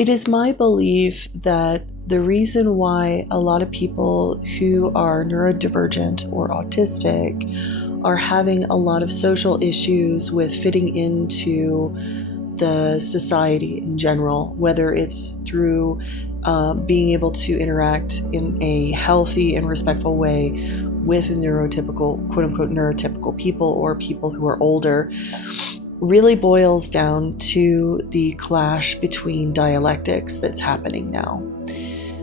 It is my belief that the reason why a lot of people who are neurodivergent or autistic are having a lot of social issues with fitting into the society in general, whether it's through being able to interact in a healthy and respectful way with neurotypical, quote unquote, neurotypical people or people who are older, really boils down to the clash between dialectics that's happening now.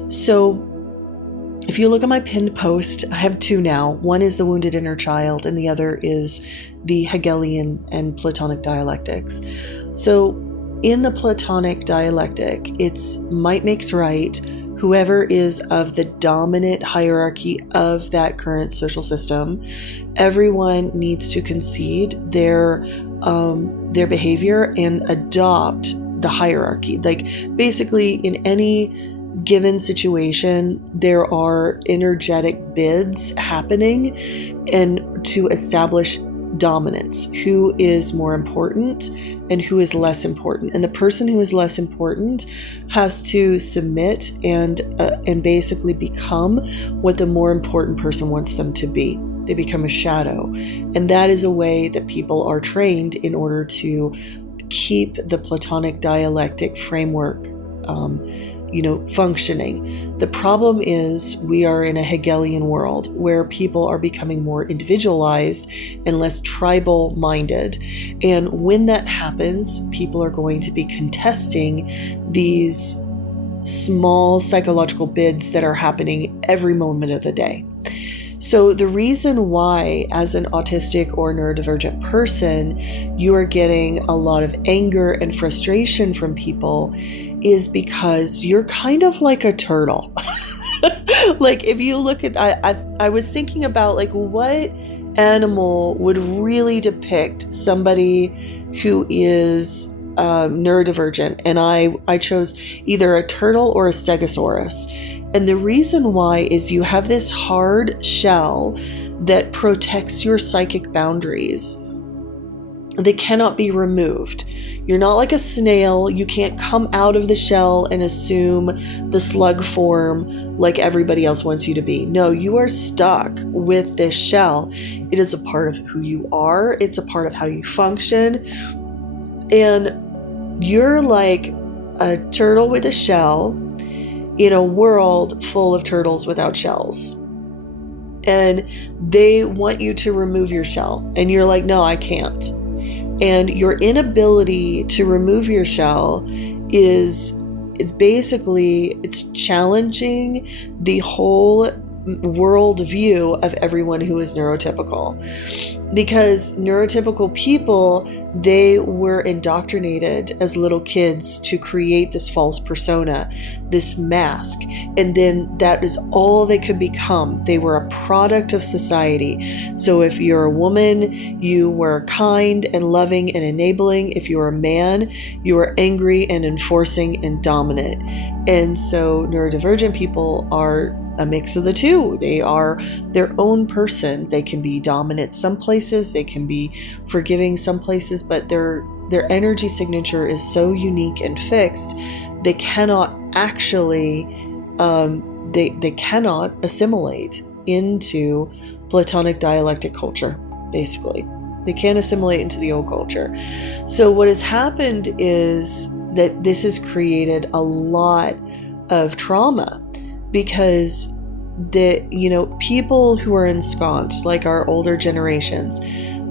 So if you look at my pinned post, I have two now. One is the wounded inner child, and the other is the Hegelian and Platonic dialectics. So in the Platonic dialectic, it's might makes right. Whoever is of the dominant hierarchy of that current social system, everyone needs to concede their behavior and adopt the hierarchy. Like basically in any given situation, there are energetic bids happening and to establish dominance, who is more important and who is less important. And the person who is less important has to submit and basically become what the more important person wants them to be. They become a shadow. And that is a way that people are trained in order to keep the Platonic dialectic framework functioning. The problem is we are in a Hegelian world where people are becoming more individualized and less tribal minded. And when that happens, people are going to be contesting these small psychological bids that are happening every moment of the day. So the reason why, as an autistic or neurodivergent person, you are getting a lot of anger and frustration from people is because you're kind of like a turtle. Like if you look at, I was thinking about like what animal would really depict somebody who is neurodivergent, and I chose either a turtle or a stegosaurus. And the reason why is you have this hard shell that protects your psychic boundaries. They cannot be removed. You're not like a snail. You can't come out of the shell and assume the slug form like everybody else wants you to be. No, you are stuck with this shell. It is a part of who you are. It's a part of how you function. And you're like a turtle with a shell in a world full of turtles without shells. And they want you to remove your shell. And you're like, no, I can't. And your inability to remove your shell is basically, it's challenging the whole world view of everyone who is neurotypical. Because neurotypical people, they were indoctrinated as little kids to create this false persona, this mask, and then that is all they could become. They were a product of society. So if you're a woman, you were kind and loving and enabling. If you're a man, you were angry and enforcing and dominant. And so neurodivergent people are a mix of the two. They are their own person. They can be dominant some places, they can be forgiving some places, but their energy signature is so unique and fixed, they cannot actually they cannot assimilate into Platonic dialectic culture. Basically, they can't assimilate into the old culture. So what has happened is that this has created a lot of trauma, because people who are ensconced, like our older generations,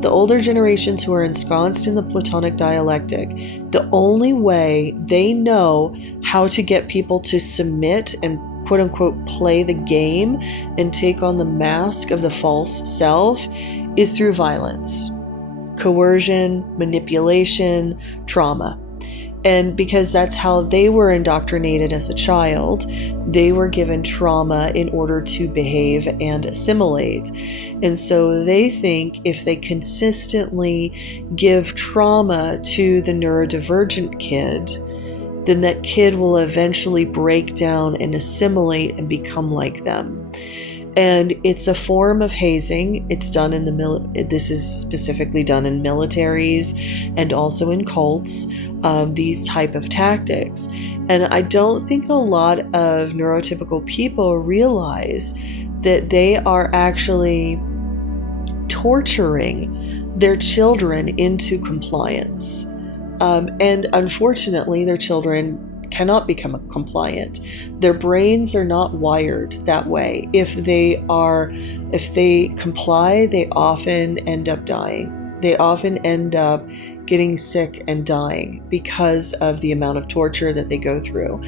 the older generations who are ensconced in the Platonic dialectic, the only way they know how to get people to submit and quote unquote play the game and take on the mask of the false self is through violence, coercion, manipulation, trauma. And because that's how they were indoctrinated as a child, they were given trauma in order to behave and assimilate. And so they think if they consistently give trauma to the neurodivergent kid, then that kid will eventually break down and assimilate and become like them. And it's a form of hazing. It's done in this is specifically done in militaries and also in cults, these type of tactics. And I don't think a lot of neurotypical people realize that they are actually torturing their children into compliance. And unfortunately, their children cannot become compliant. Their brains are not wired that way. If they comply, they often end up dying. They often end up getting sick and dying because of the amount of torture that they go through.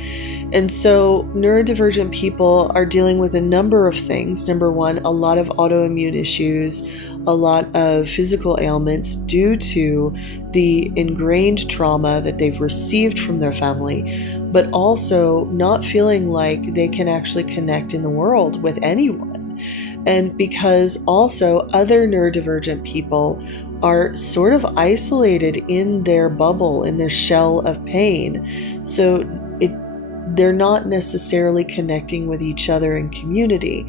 And so neurodivergent people are dealing with a number of things. Number one, a lot of autoimmune issues, a lot of physical ailments due to the ingrained trauma that they've received from their family, but also not feeling like they can actually connect in the world with anyone. And because also other neurodivergent people are sort of isolated in their bubble, in their shell of pain. So they're not necessarily connecting with each other in community.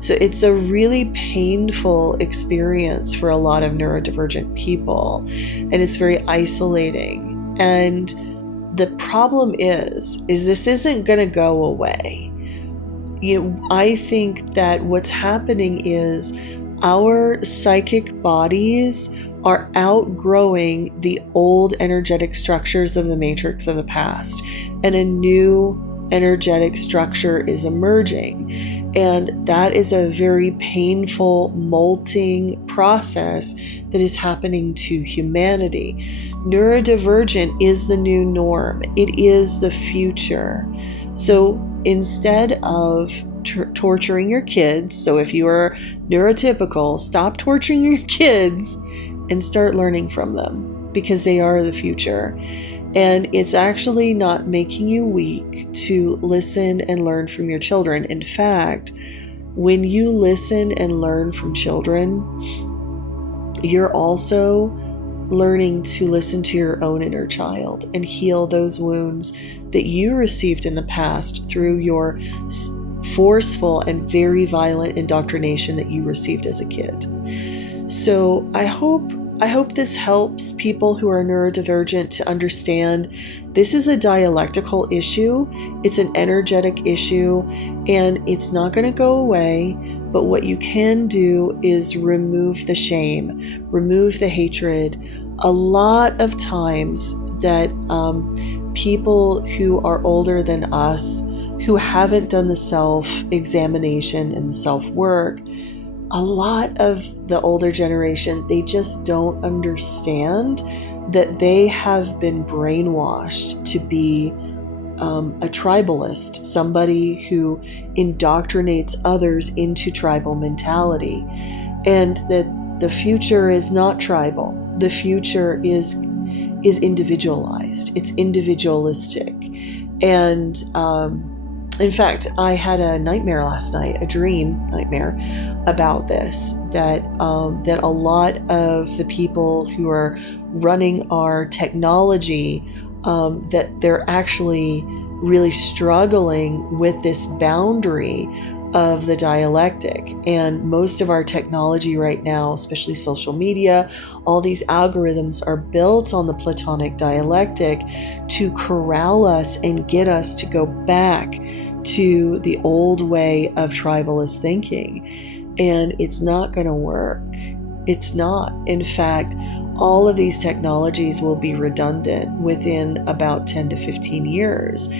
So it's a really painful experience for a lot of neurodivergent people, and it's very isolating. And the problem is this isn't going to go away. I think that what's happening is our psychic bodies are outgrowing the old energetic structures of the matrix of the past, and a new energetic structure is emerging. And that is a very painful molting process that is happening to humanity. Neurodivergent is the new norm. It is the future. So instead of torturing your kids, so if you are neurotypical, stop torturing your kids and start learning from them, because they are the future. And it's actually not making you weak to listen and learn from your children. In fact, when you listen and learn from children, you're also learning to listen to your own inner child and heal those wounds that you received in the past through your forceful and very violent indoctrination that you received as a kid. So I hope this helps people who are neurodivergent to understand this is a dialectical issue. It's an energetic issue, and it's not going to go away. But what you can do is remove the shame, remove the hatred. A lot of times that people who are older than us, who haven't done the self-examination and the self-work, a lot of the older generation, they just don't understand that they have been brainwashed to be a tribalist, somebody who indoctrinates others into tribal mentality, and that the future is not tribal. The future is individualized. It's individualistic. And in fact, I had a nightmare last night, a dream nightmare about this, that a lot of the people who are running our technology, that they're actually really struggling with this boundary of the dialectic. And most of our technology right now, especially social media, all these algorithms are built on the Platonic dialectic to corral us and get us to go back to the old way of tribalist thinking. And it's not going to work. It's not. In fact, all of these technologies will be redundant within about 10 to 15 years.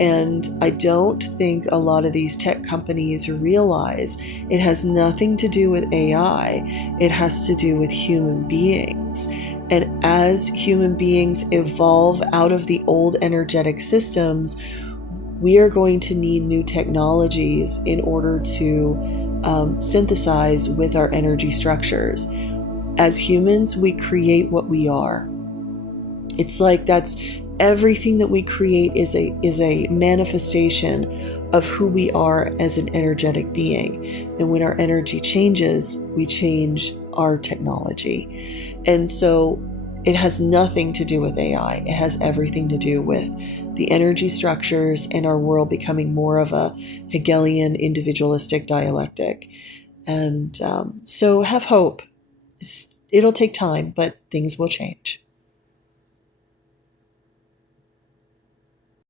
And I don't think a lot of these tech companies realize it has nothing to do with AI. It has to do with human beings. And as human beings evolve out of the old energetic systems, we are going to need new technologies in order to synthesize with our energy structures. As humans, we create what we are. It's like that's everything that we create is a manifestation of who we are as an energetic being. And when our energy changes, we change our technology. And so It has nothing to do with AI. It has everything to do with the energy structures and our world becoming more of a Hegelian individualistic dialectic. And so have hope. It'll take time, but things will change.